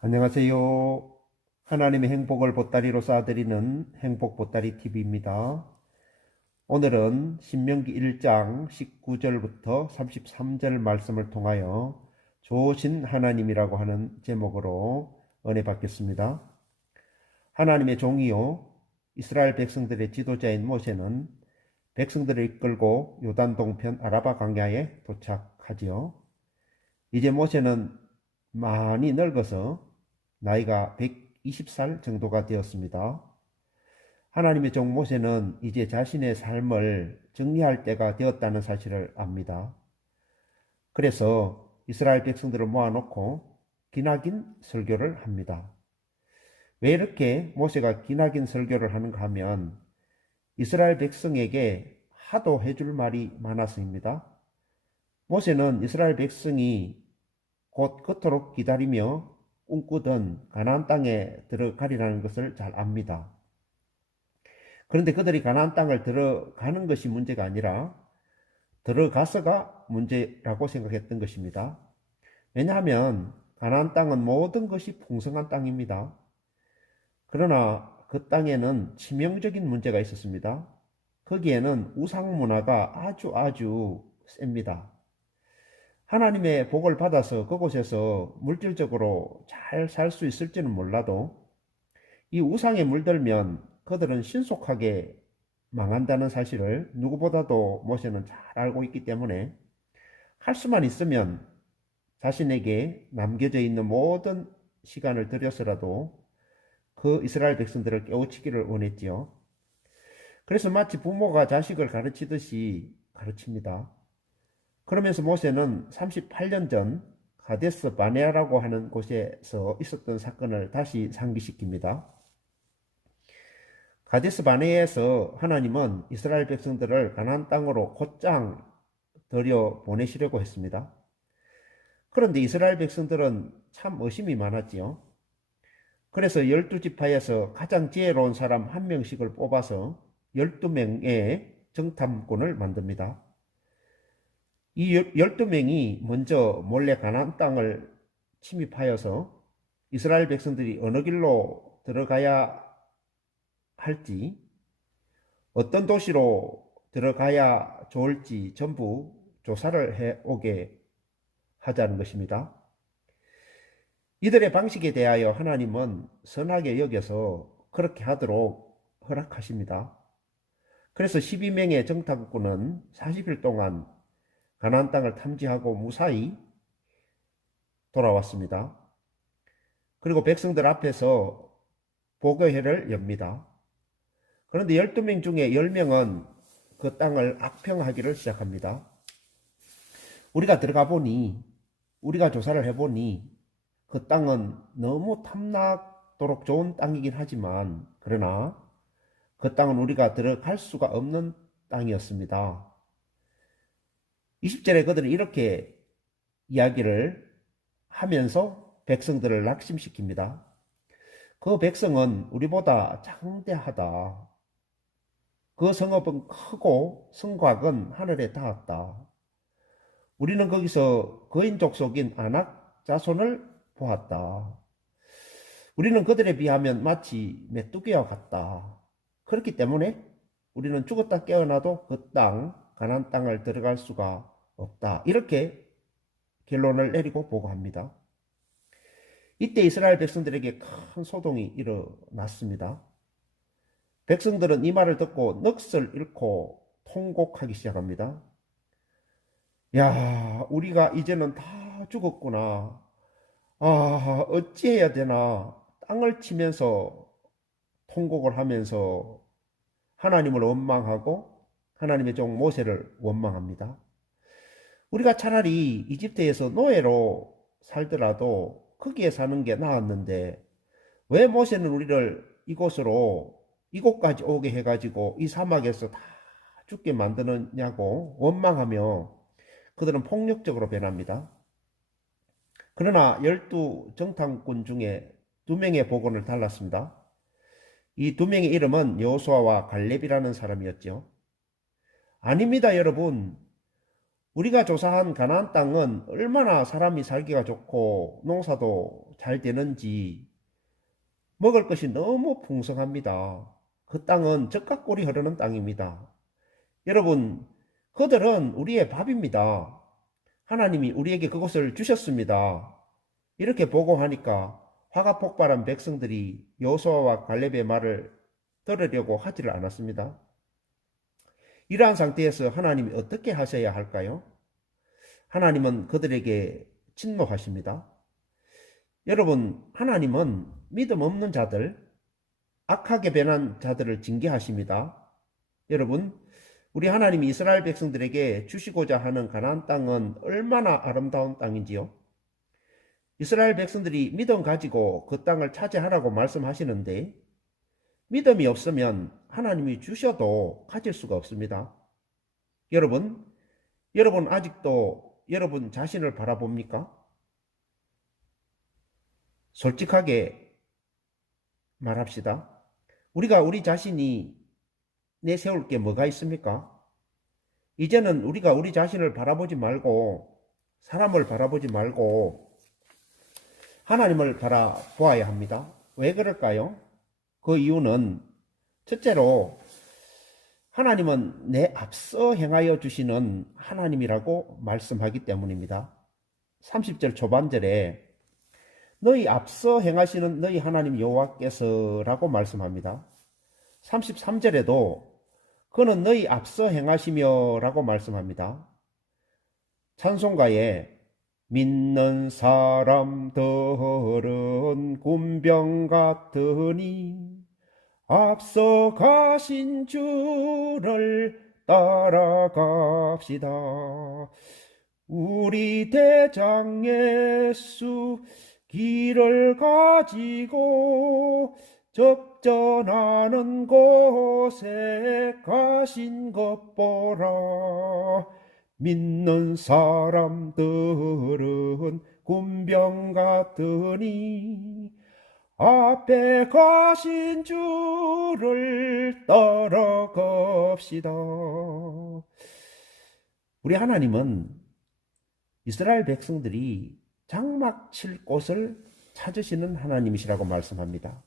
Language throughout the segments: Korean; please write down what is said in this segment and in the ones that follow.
안녕하세요. 하나님의 행복을 보따리로 쌓아드리는 행복보따리 TV입니다. 오늘은 신명기 1장 19절부터 33절 말씀을 통하여 좋으신 하나님이라고 하는 제목으로 은혜 받겠습니다. 하나님의 종이요 이스라엘 백성들의 지도자인 모세는 백성들을 이끌고 요단 동편 아라바 광야에 도착하지요. 이제 모세는 많이 늙어서 나이가 120살 정도가 되었습니다. 하나님의 종 모세는 이제 자신의 삶을 정리할 때가 되었다는 사실을 압니다. 그래서 이스라엘 백성들을 모아놓고 기나긴 설교를 합니다. 왜 이렇게 모세가 기나긴 설교를 하는가 하면 이스라엘 백성에게 하도 해줄 말이 많아서입니다. 모세는 이스라엘 백성이 곧 그토록 기다리며 꿈꾸던 가나안 땅에 들어가리라는 것을 잘 압니다. 그런데 그들이 가나안 땅을 들어가는 것이 문제가 아니라 들어가서가 문제라고 생각했던 것입니다. 왜냐하면 가나안 땅은 모든 것이 풍성한 땅입니다. 그러나 그 땅에는 치명적인 문제가 있었습니다. 거기에는 우상 문화가 아주 셉니다. 하나님의 복을 받아서 그곳에서 물질적으로 잘 살 수 있을지는 몰라도 이 우상에 물들면 그들은 신속하게 망한다는 사실을 누구보다도 모세는 잘 알고 있기 때문에 할 수만 있으면 자신에게 남겨져 있는 모든 시간을 들여서라도 그 이스라엘 백성들을 깨우치기를 원했지요. 그래서 마치 부모가 자식을 가르치듯이 가르칩니다. 그러면서 모세는 38년 전 가데스 바네아라고 하는 곳에서 있었던 사건을 다시 상기시킵니다. 가데스 바네아에서 하나님은 이스라엘 백성들을 가나안 땅으로 곧장 들여 보내시려고 했습니다. 그런데 이스라엘 백성들은 참 의심이 많았지요. 그래서 12지파에서 가장 지혜로운 사람 한 명씩을 뽑아서 12명의 정탐꾼을 만듭니다. 이 12명이 먼저 몰래 가나안 땅을 침입하여서 이스라엘 백성들이 어느 길로 들어가야 할지, 어떤 도시로 들어가야 좋을지 전부 조사를 해오게 하자는 것입니다. 이들의 방식에 대하여 하나님은 선하게 여겨서 그렇게 하도록 허락하십니다. 그래서 12명의 정탐꾼은 40일 동안 가나안 땅을 탐지하고 무사히 돌아왔습니다. 그리고 백성들 앞에서 보고회를 엽니다. 그런데 12명 중에 10명은 그 땅을 악평하기를 시작합니다. 우리가 들어가 보니, 우리가 조사를 해보니 그 땅은 너무 탐나도록 좋은 땅이긴 하지만 그러나 그 땅은 우리가 들어갈 수가 없는 땅이었습니다. 20절에 그들은 이렇게 이야기를 하면서 백성들을 낙심시킵니다. 그 백성은 우리보다 장대하다. 그 성읍은 크고 성곽은 하늘에 닿았다. 우리는 거기서 거인 족속인 아낙 자손을 보았다. 우리는 그들에 비하면 마치 메뚜기와 같다. 그렇기 때문에 우리는 죽었다 깨어나도 그 땅, 가나안 땅을 들어갈 수가 없다. 이렇게 결론을 내리고 보고합니다. 이때 이스라엘 백성들에게 큰 소동이 일어났습니다. 백성들은 이 말을 듣고 넋을 잃고 통곡하기 시작합니다. 야, 우리가 이제는 다 죽었구나. 아, 어찌해야 되나. 땅을 치면서 통곡을 하면서 하나님을 원망하고 하나님의 종 모세를 원망합니다. 우리가 차라리 이집트에서 노예로 살더라도 거기에 사는 게 나았는데 왜 모세는 우리를 이곳까지 오게 해가지고 이 사막에서 다 죽게 만드느냐고 원망하며 그들은 폭력적으로 변합니다. 그러나 12정탐꾼 중에 2명의 복원을 달랐습니다. 이 2명의 이름은 여호수아와 갈렙이라는 사람이었죠. 아닙니다, 여러분. 우리가 조사한 가나안 땅은 얼마나 사람이 살기가 좋고 농사도 잘 되는지 먹을 것이 너무 풍성합니다. 그 땅은 젖과 꿀이 흐르는 땅입니다. 여러분, 그들은 우리의 밥입니다. 하나님이 우리에게 그것을 주셨습니다. 이렇게 보고하니까 화가 폭발한 백성들이 여호수아와 갈렙의 말을 들으려고 하지를 않았습니다. 이러한 상태에서 하나님이 어떻게 하셔야 할까요? 하나님은 그들에게 진노하십니다. 여러분, 하나님은 믿음 없는 자들, 악하게 변한 자들을 징계하십니다. 여러분, 우리 하나님이 이스라엘 백성들에게 주시고자 하는 가나안 땅은 얼마나 아름다운 땅인지요? 이스라엘 백성들이 믿음 가지고 그 땅을 차지하라고 말씀하시는데 믿음이 없으면 하나님이 주셔도 가질 수가 없습니다. 여러분 아직도 여러분 자신을 바라봅니까? 솔직하게 말합시다. 우리가 우리 자신이 내세울 게 뭐가 있습니까? 이제는 우리가 우리 자신을 바라보지 말고 사람을 바라보지 말고 하나님을 바라보아야 합니다. 왜 그럴까요? 그 이유는 첫째로 하나님은 내 앞서 행하여 주시는 하나님이라고 말씀하기 때문입니다. 30절 초반절에 너희 앞서 행하시는 너희 하나님 여호와께서라고 말씀합니다. 33절에도 그는 너희 앞서 행하시며 라고 말씀합니다. 찬송가에 믿는 사람들은 군병 같으니 앞서 가신 주를 따라갑시다. 우리 대장 예수 길을 가지고 접전하는 곳에 가신 것 보라. 믿는 사람들은 군병 같으니 앞에 가신 주를 따라갑시다. 우리 하나님은 이스라엘 백성들이 장막 칠 곳을 찾으시는 하나님이시라고 말씀합니다.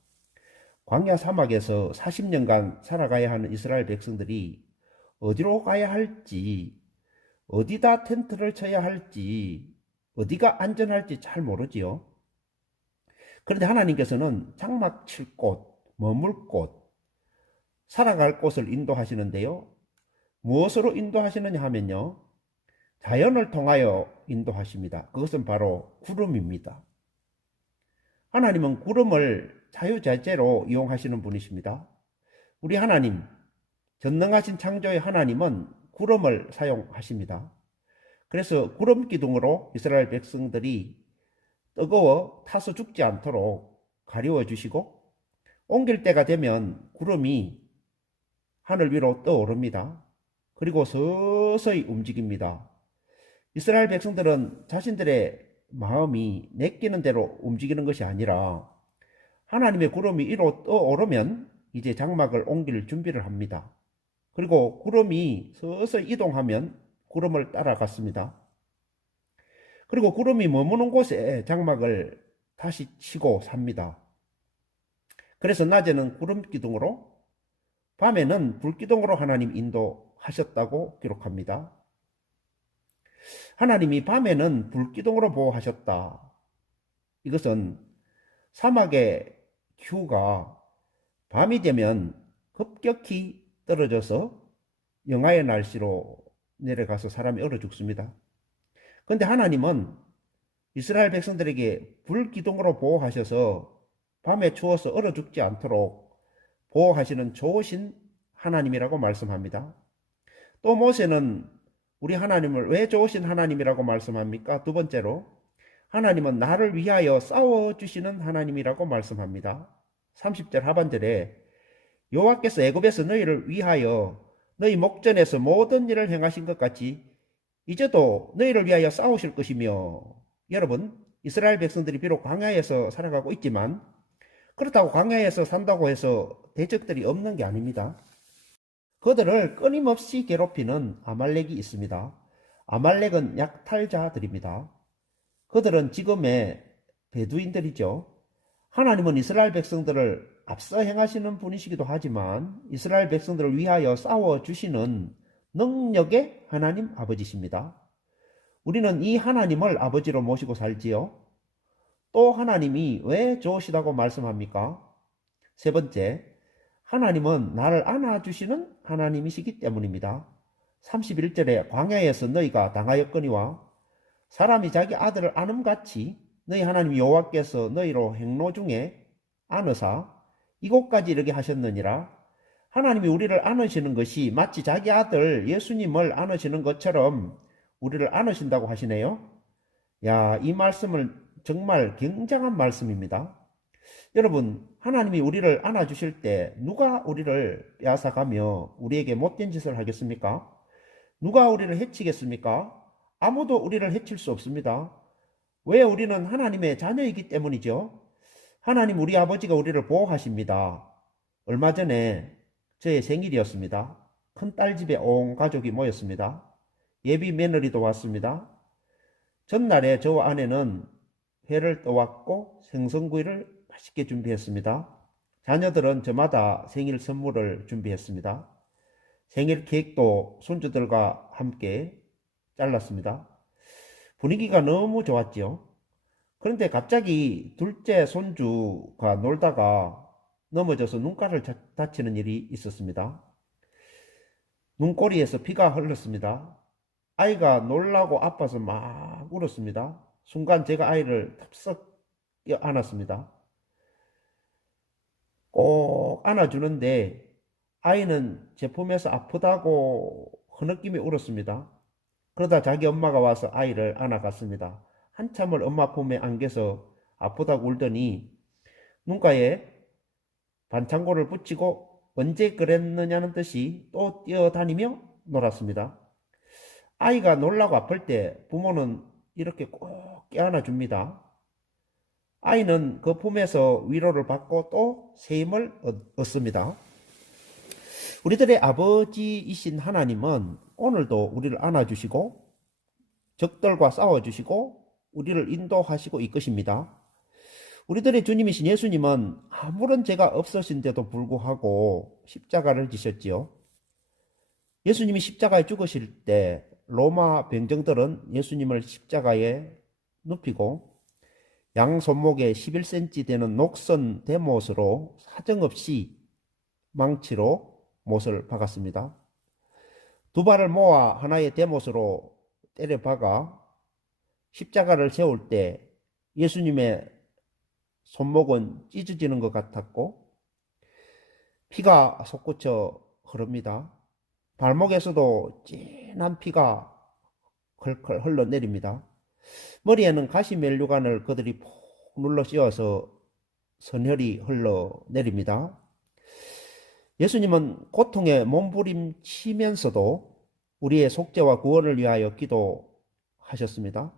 광야 사막에서 40년간 살아가야 하는 이스라엘 백성들이 어디로 가야 할지, 어디다 텐트를 쳐야 할지, 어디가 안전할지 잘 모르지요. 그런데 하나님께서는 장막 칠 곳, 머물 곳, 살아갈 곳을 인도하시는데요. 무엇으로 인도하시느냐 하면요. 자연을 통하여 인도하십니다. 그것은 바로 구름입니다. 하나님은 구름을 자유자재로 이용하시는 분이십니다. 우리 하나님, 전능하신 창조의 하나님은 구름을 사용하십니다. 그래서 구름 기둥으로 이스라엘 백성들이 뜨거워 타서 죽지 않도록 가리워 주시고 옮길 때가 되면 구름이 하늘 위로 떠오릅니다. 그리고 서서히 움직입니다. 이스라엘 백성들은 자신들의 마음이 내키는 대로 움직이는 것이 아니라 하나님의 구름이 위로 떠오르면 이제 장막을 옮길 준비를 합니다. 그리고 구름이 서서히 이동하면 구름을 따라갔습니다. 그리고 구름이 머무는 곳에 장막을 다시 치고 삽니다. 그래서 낮에는 구름 기둥으로, 밤에는 불 기둥으로 하나님 인도하셨다고 기록합니다. 하나님이 밤에는 불 기둥으로 보호하셨다. 이것은 사막의 휴가 밤이 되면 급격히 떨어져서 영하의 날씨로 내려가서 사람이 얼어 죽습니다. 그런데 하나님은 이스라엘 백성들에게 불 기둥으로 보호하셔서 밤에 추워서 얼어 죽지 않도록 보호하시는 좋으신 하나님이라고 말씀합니다. 또 모세는 우리 하나님을 왜 좋으신 하나님이라고 말씀합니까? 두 번째로 하나님은 나를 위하여 싸워주시는 하나님이라고 말씀합니다. 30절 하반절에 여호와께서 애굽에서 너희를 위하여 너희 목전에서 모든 일을 행하신 것 같이 이제도 너희를 위하여 싸우실 것이며, 여러분, 이스라엘 백성들이 비록 광야에서 살아가고 있지만 그렇다고 광야에서 산다고 해서 대적들이 없는 게 아닙니다. 그들을 끊임없이 괴롭히는 아말렉이 있습니다. 아말렉은 약탈자들입니다. 그들은 지금의 베두인들이죠. 하나님은 이스라엘 백성들을 앞서 행하시는 분이시기도 하지만 이스라엘 백성들을 위하여 싸워주시는 능력의 하나님 아버지십니다. 우리는 이 하나님을 아버지로 모시고 살지요. 또 하나님이 왜 좋으시다고 말씀합니까? 세 번째, 하나님은 나를 안아주시는 하나님이시기 때문입니다. 31절에 광야에서 너희가 당하였거니와 사람이 자기 아들을 안음같이 너희 하나님 여호와께서 너희로 행로 중에 안으사 이곳까지 이르게 하셨느니라. 하나님이 우리를 안으시는 것이 마치 자기 아들 예수님을 안으시는 것처럼 우리를 안으신다고 하시네요. 야, 이 말씀은 정말 굉장한 말씀입니다. 여러분, 하나님이 우리를 안아주실 때 누가 우리를 빼앗아가며 우리에게 못된 짓을 하겠습니까? 누가 우리를 해치겠습니까? 아무도 우리를 해칠 수 없습니다. 왜? 우리는 하나님의 자녀이기 때문이죠. 하나님 우리 아버지가 우리를 보호하십니다. 얼마 전에 저의 생일이었습니다. 큰딸 집에 온 가족이 모였습니다. 예비 며느리도 왔습니다. 전날에 저와 아내는 회를 떠왔고 생선구이를 맛있게 준비했습니다. 자녀들은 저마다 생일 선물을 준비했습니다. 생일 케이크도 손주들과 함께 잘랐습니다. 분위기가 너무 좋았지요. 그런데 갑자기 둘째 손주가 놀다가 넘어져서 눈가를 다치는 일이 있었습니다. 눈꼬리에서 피가 흘렀습니다. 아이가 놀라고 아파서 막 울었습니다. 순간 제가 아이를 탑석 안았습니다. 꼭 안아주는데 아이는 제 품에서 아프다고 흐느끼며 울었습니다. 그러다 자기 엄마가 와서 아이를 안아갔습니다. 한참을 엄마 품에 안겨서 아프다고 울더니 눈가에 반창고를 붙이고 언제 그랬느냐는 듯이 또 뛰어다니며 놀았습니다. 아이가 놀라고 아플 때 부모는 이렇게 꼭 껴안아 줍니다. 아이는 그 품에서 위로를 받고 또 새 힘을 얻습니다. 우리들의 아버지이신 하나님은 오늘도 우리를 안아주시고 적들과 싸워주시고 우리를 인도하시고 이끄십니다. 우리들의 주님이신 예수님은 아무런 죄가 없으신데도 불구하고 십자가를 지셨지요. 예수님이 십자가에 죽으실 때 로마 병정들은 예수님을 십자가에 눕히고 양 손목에 11cm 되는 녹선 대못으로 사정없이 망치로 못을 박았습니다. 두 발을 모아 하나의 대못으로 때려 박아 십자가를 세울 때 예수님의 손목은 찢어지는 것 같았고 피가 솟구쳐 흐릅니다. 발목에서도 진한 피가 컬컬 흘러내립니다. 머리에는 가시면류관을 그들이 푹 눌러 씌워서 선혈이 흘러내립니다. 예수님은 고통에 몸부림치면서도 우리의 속죄와 구원을 위하여 기도하셨습니다.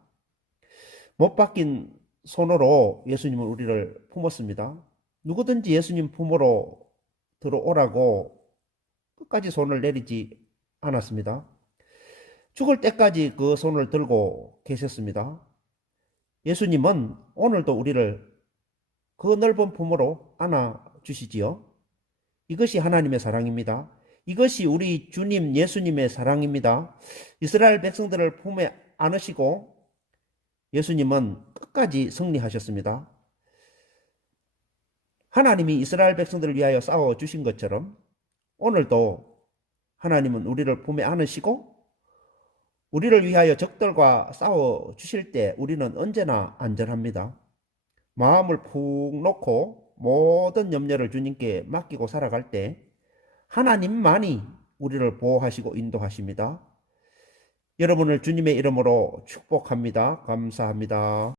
못 박힌 손으로 예수님은 우리를 품었습니다. 누구든지 예수님 품으로 들어오라고 끝까지 손을 내리지 않았습니다. 죽을 때까지 그 손을 들고 계셨습니다. 예수님은 오늘도 우리를 그 넓은 품으로 안아주시지요. 이것이 하나님의 사랑입니다. 이것이 우리 주님 예수님의 사랑입니다. 이스라엘 백성들을 품에 안으시고 예수님은 끝까지 승리하셨습니다. 하나님이 이스라엘 백성들을 위하여 싸워주신 것처럼 오늘도 하나님은 우리를 품에 안으시고 우리를 위하여 적들과 싸워주실 때 우리는 언제나 안전합니다. 마음을 푹 놓고 모든 염려를 주님께 맡기고 살아갈 때 하나님만이 우리를 보호하시고 인도하십니다. 여러분을 주님의 이름으로 축복합니다. 감사합니다.